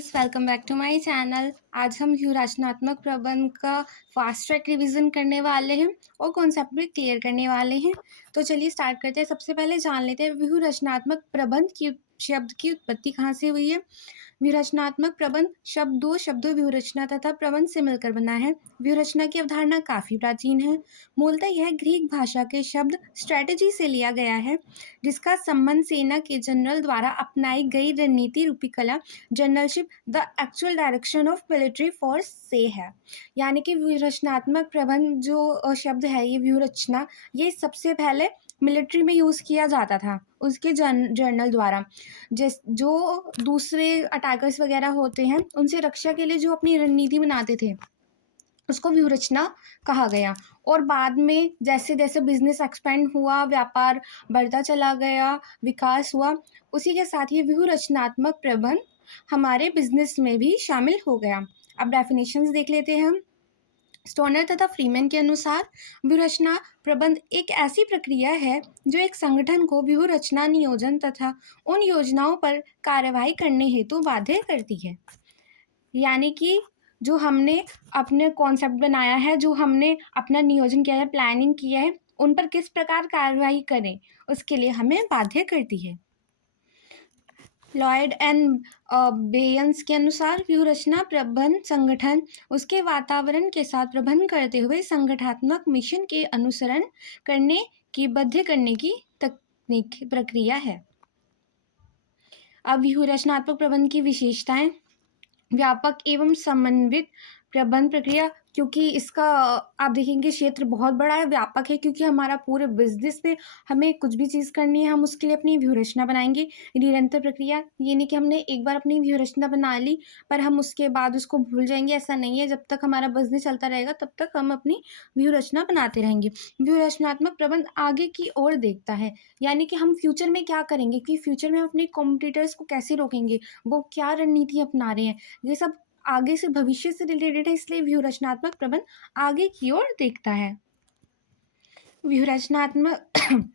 Guys, welcome back to my channel. आज हम व्यूह-रचनात्मक प्रबंध का फास्ट ट्रैक रिवीजन करने वाले हैं और कॉन्सेप्ट भी क्लियर करने वाले हैं। तो चलिए स्टार्ट करते हैं। सबसे पहले जान लेते हैं व्यूह-रचनात्मक प्रबंध की शब्द की उत्पत्ति कहाँ से हुई है। व्यूह-रचनात्मक प्रबंध शब्द दो शब्दों व्यूह-रचना तथा प्रबंध से मिलकर बना है। व्यूह-रचना की अवधारणा काफ़ी प्राचीन है। मूलतः यह ग्रीक भाषा के शब्द स्ट्रैटेजी से लिया गया है, जिसका संबंध सेना के जनरल द्वारा अपनाई गई रणनीति रूपी कला generalship the actual direction of military force से है। यानी कि व्यूहरचनात्मक प्रबंध जो शब्द है, ये व्यूहरचना, ये सबसे पहले मिलिट्री में यूज़ किया जाता था उसके जनरल द्वारा। जो दूसरे अटैकर्स वगैरह होते हैं, उनसे रक्षा के लिए जो अपनी रणनीति बनाते थे, उसको व्यूहरचना कहा गया। और बाद में जैसे जैसे बिजनेस एक्सपेंड हुआ, व्यापार बढ़ता चला गया, विकास हुआ, उसी के साथ ये व्यूहरचनात्मक प्रबंध हमारे बिजनेस में भी शामिल हो गया। अब डेफिनेशंस देख लेते हैं हम। स्टोनर तथा फ्रीमैन के अनुसार व्यूहरचना प्रबंध एक ऐसी प्रक्रिया है जो एक संगठन को व्यूहरचना नियोजन तथा उन योजनाओं पर कार्यवाही करने हेतु बाध्य करती है। यानी कि जो हमने अपने कॉन्सेप्ट बनाया है, जो हमने अपना नियोजन किया है, प्लानिंग किया है, उन पर किस प्रकार कार्यवाही करें, उसके लिए हमें बाध्य करती है। लॉयड एंड बेयंस के अनुसार व्यूहरचना प्रबंध संगठन उसके वातावरण के साथ प्रबंध करते हुए संगठनात्मक मिशन के अनुसरण करने की बाध्य करने की तकनीक प्रक्रिया है। अब व्यूहरचनात्मक प्रबंध की विशेषताएं। व्यापक एवं समन्वित प्रबंध प्रक्रिया, क्योंकि इसका आप देखेंगे क्षेत्र बहुत बड़ा है, व्यापक है, क्योंकि हमारा पूरे बिजनेस में हमें कुछ भी चीज़ करनी है, हम उसके लिए अपनी व्यूहरचना बनाएंगे। निरंतर प्रक्रिया, ये नहीं कि हमने एक बार अपनी व्यूहरचना बना ली पर हम उसके बाद उसको भूल जाएंगे, ऐसा नहीं है। जब तक हमारा बिजनेस चलता रहेगा तब तक हम अपनी व्यूहरचना बनाते रहेंगे। व्यूहरचनात्मक प्रबंध आगे की ओर देखता है, यानी कि हम फ्यूचर में क्या करेंगे, कि फ्यूचर में हम अपने कॉम्पिटिटर्स को कैसे रोकेंगे, वो क्या रणनीति अपना रहे हैं, ये सब आगे से भविष्य से रिलेटेड है। इसलिए व्यूहरचनात्मक प्रबंध आगे की ओर देखता है। व्यूहरचनात्मक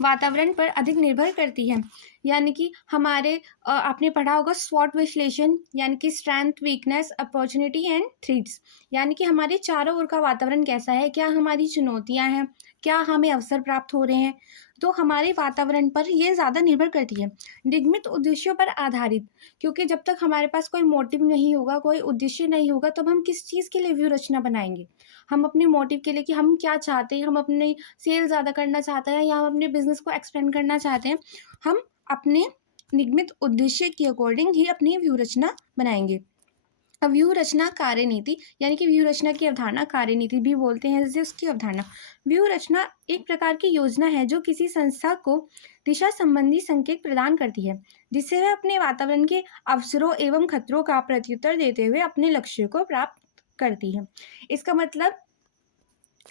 वातावरण पर अधिक निर्भर करती है। यानी कि हमारे आपने पढ़ा होगा स्वॉट विश्लेषण, यानी कि strength, weakness, opportunity and threats. यानी कि हमारे चारों ओर का वातावरण कैसा है, क्या हमारी चुनौतियां हैं, क्या हमें अवसर प्राप्त हो रहे हैं, तो हमारे वातावरण पर ये ज़्यादा निर्भर करती है। निगमित उद्देश्यों पर आधारित, क्योंकि जब तक हमारे पास कोई मोटिव नहीं होगा, कोई उद्देश्य नहीं होगा, तब हम किस चीज़ के लिए व्यूहरचना बनाएंगे। हम अपने मोटिव के लिए, कि हम क्या चाहते हैं, हम अपने सेल ज़्यादा करना चाहते हैं या हम अपने बिजनेस को एक्सपेंड करना चाहते हैं, हम अपने निगमित उद्देश्य के अकॉर्डिंग ही अपनी व्यूहरचना बनाएंगे। अब व्यूहरचना कार्यनीति, यानी कि व्यूहरचना की अवधारणा कार्यनीति भी बोलते हैं जैसे उसकी अवधारणा। व्यूहरचना एक प्रकार की योजना है जो किसी संस्था को दिशा संबंधी संकेत प्रदान करती है, जिससे वह अपने वातावरण के अवसरों एवं खतरों का प्रत्युत्तर देते हुए अपने लक्ष्य को प्राप्त करती है। इसका मतलब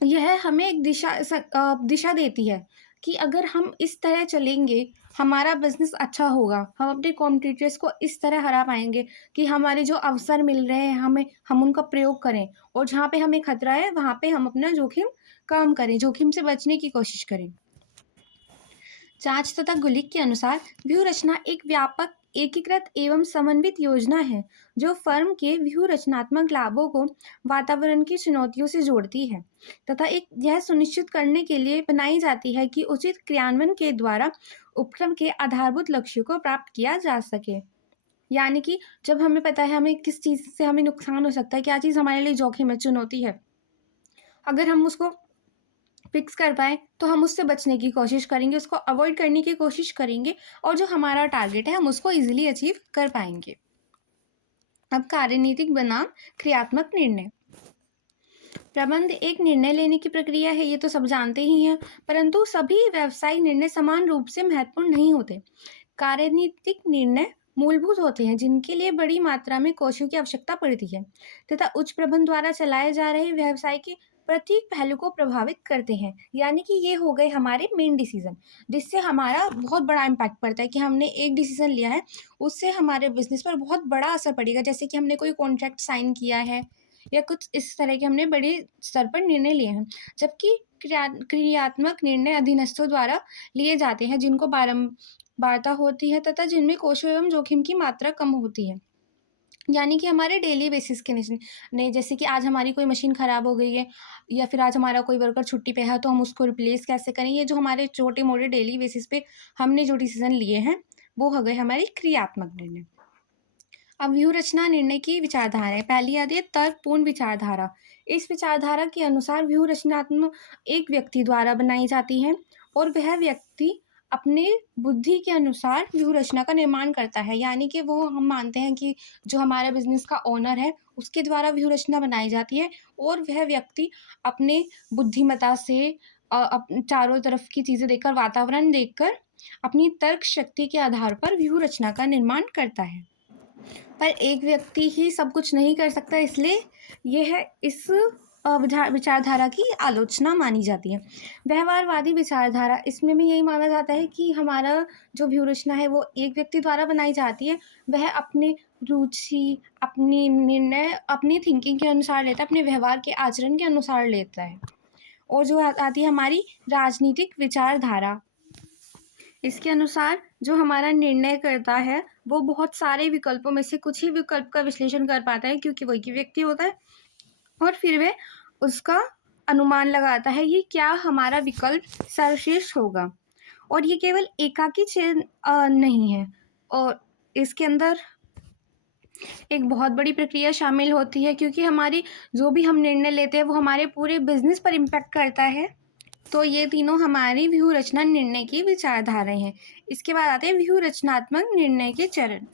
यह हमें एक दिशा देती है कि अगर हम इस तरह चलेंगे, हमारा बिजनेस अच्छा होगा, हम अपने कॉम्पिटिटर्स को इस तरह हरा पाएंगे कि हमारे जो अवसर मिल रहे हैं हमें, हम उनका प्रयोग करें, और जहाँ पे हमें खतरा है वहाँ पे हम अपना जोखिम कम करें, जोखिम से बचने की कोशिश करें। जांच तथा गुलिक के अनुसार व्यूहरचना एक व्यापक, एकीकृत एवं समन्वित योजना है जो फर्म के व्यूहरचनात्मक लाभों को वातावरण की चुनौतियों से जोड़ती है तथा यह सुनिश्चित करने के लिए बनाई जाती है कि उचित क्रियान्वयन के द्वारा उपक्रम के आधारभूत लक्ष्यों को प्राप्त किया जा सके। यानी कि जब हमें पता है हमें किस चीज़ से हमें नुकसान हो सकता है, क्या चीज़ हमारे लिए जोखिम है, चुनौती है, अगर हम उसको फिक्स कर पाए तो हम उससे बचने की कोशिश करेंगे, उसको अवॉइड करने की कोशिश करेंगे, और जो हमारा टारगेट है हम उसको इजीली अचीव कर पाएंगे। अब कार्यनीतिक बनाम क्रियात्मक निर्णय। प्रबंध एक निर्णय लेने की प्रक्रिया है, ये तो सब जानते ही हैं, परंतु सभी व्यावसायिक निर्णय समान रूप से महत्वपूर्ण नहीं होते। कार्यनीतिक निर्णय मूलभूत होते हैं जिनके लिए बड़ी मात्रा में कोशों की आवश्यकता पड़ती है तथा उच्च प्रबंध द्वारा चलाए जा रहे व्यवसाय के प्रत्येक पहलू को प्रभावित करते हैं। यानी कि ये हो गए हमारे मेन डिसीजन, जिससे हमारा बहुत बड़ा इम्पैक्ट पड़ता है कि हमने एक डिसीजन लिया है, उससे हमारे बिजनेस पर बहुत बड़ा असर पड़ेगा। जैसे कि हमने कोई कॉन्ट्रैक्ट साइन किया है या कुछ इस तरह के हमने बड़े स्तर पर निर्णय लिए हैं। जबकि क्रियात्मक निर्णय अधीनस्थों द्वारा लिए जाते हैं, जिनको वार्ता होती है तथा जिनमें कोशों एवं जोखिम की मात्रा कम होती है। यानी कि हमारे डेली बेसिस के नहीं, जैसे कि आज हमारी कोई मशीन ख़राब हो गई है या फिर आज हमारा कोई वर्कर छुट्टी पे है, तो हम उसको रिप्लेस कैसे करें? ये जो हमारे छोटे-मोटे डेली बेसिस पे हमने जो डिसीज़न लिए हैं, वो हो गए हमारी क्रियात्मक निर्णय। अब व्यूह रचना निर्णय की विचारधाराएँ। पहली आती है तर्कपूर्ण विचारधारा। इस विचारधारा के अनुसार व्यूह रचनात्मक एक व्यक्ति द्वारा बनाई जाती है और वह व्यक्ति अपने बुद्धि के अनुसार व्यूह रचना का निर्माण करता है। यानी कि वो हम मानते हैं कि जो हमारा बिज़नेस का ओनर है, उसके द्वारा व्यूह रचना बनाई जाती है और वह व्यक्ति अपने बुद्धिमत्ता से चारों तरफ की चीज़ें देखकर, वातावरण देखकर, अपनी तर्क शक्ति के आधार पर व्यूह रचना का निर्माण करता है। पर एक व्यक्ति ही सब कुछ नहीं कर सकता, इसलिए यह इस विचारधारा की आलोचना मानी जाती है। व्यवहारवादी विचारधारा, इसमें भी यही माना जाता है कि हमारा जो व्यूह रचना है वो एक व्यक्ति द्वारा बनाई जाती है। वह अपने रुचि, अपनी निर्णय, अपनी थिंकिंग के अनुसार लेता है, अपने व्यवहार के आचरण के अनुसार लेता है। और जो आती है हमारी राजनीतिक विचारधारा, इसके अनुसार जो हमारा निर्णय करता है वो बहुत सारे विकल्पों में से कुछ ही विकल्प का विश्लेषण कर पाता है, क्योंकि वही व्यक्ति होता है और फिर वह उसका अनुमान लगाता है ये क्या हमारा विकल्प सर्वश्रेष्ठ होगा। और ये केवल एकाकी चयन नहीं है, और इसके अंदर एक बहुत बड़ी प्रक्रिया शामिल होती है, क्योंकि हमारी जो भी हम निर्णय लेते हैं वो हमारे पूरे बिजनेस पर इम्पैक्ट करता है। तो ये तीनों हमारी व्यूह रचना निर्णय की विचारधाराएं हैं। इसके बाद आते हैं व्यूह रचनात्मक निर्णय के चरण।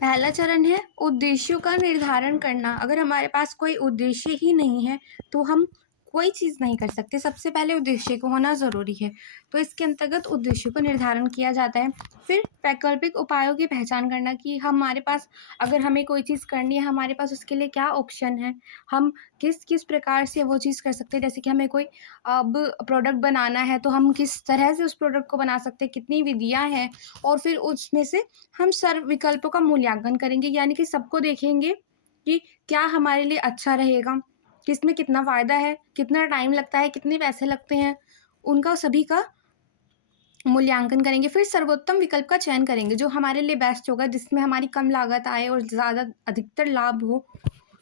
पहला चरण है उद्देश्यों का निर्धारण करना। अगर हमारे पास कोई उद्देश्य ही नहीं है तो हम कोई चीज़ नहीं कर सकते। सबसे पहले उद्देश्य को होना ज़रूरी है, तो इसके अंतर्गत उद्देश्य को निर्धारण किया जाता है। फिर वैकल्पिक उपायों की पहचान करना कि हमारे पास अगर हमें कोई चीज़ करनी है, हमारे पास उसके लिए क्या ऑप्शन है, हम किस किस प्रकार से वो चीज़ कर सकते हैं। जैसे कि हमें कोई अब प्रोडक्ट बनाना है तो हम किस तरह से उस प्रोडक्ट को बना सकते हैं, कितनी विधियाँ हैं, और फिर उसमें से हम सर्व विकल्पों का मूल्यांकन करेंगे। यानी कि सबको देखेंगे कि क्या हमारे लिए अच्छा रहेगा, किसमें कितना फ़ायदा है, कितना टाइम लगता है, कितने पैसे लगते हैं, उनका सभी का मूल्यांकन करेंगे। फिर सर्वोत्तम विकल्प का चयन करेंगे जो हमारे लिए बेस्ट होगा, जिसमें हमारी कम लागत आए और ज़्यादा अधिकतर लाभ हो।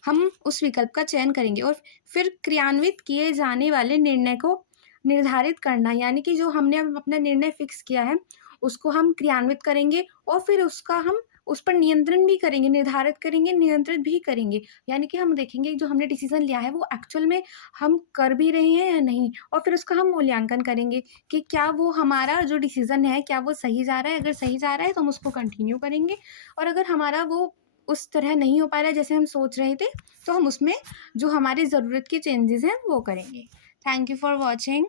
हम उस विकल्प का चयन करेंगे और फिर क्रियान्वित किए जाने वाले निर्णय को निर्धारित करना। यानी कि जो हमने अपना निर्णय फिक्स किया है उसको हम क्रियान्वित करेंगे और फिर उसका हम उस पर नियंत्रण भी करेंगे, निर्धारित करेंगे, नियंत्रित भी करेंगे। यानी कि हम देखेंगे जो हमने डिसीजन लिया है वो एक्चुअल में हम कर भी रहे हैं या नहीं, और फिर उसका हम मूल्यांकन करेंगे कि क्या वो हमारा जो डिसीजन है क्या वो सही जा रहा है। अगर सही जा रहा है तो हम उसको कंटिन्यू करेंगे, और अगर हमारा वो उस तरह नहीं हो पा रहा है जैसे हम सोच रहे थे तो हम उसमें जो हमारी ज़रूरत के चेंजेस हैं वो करेंगे। Thank you for watching.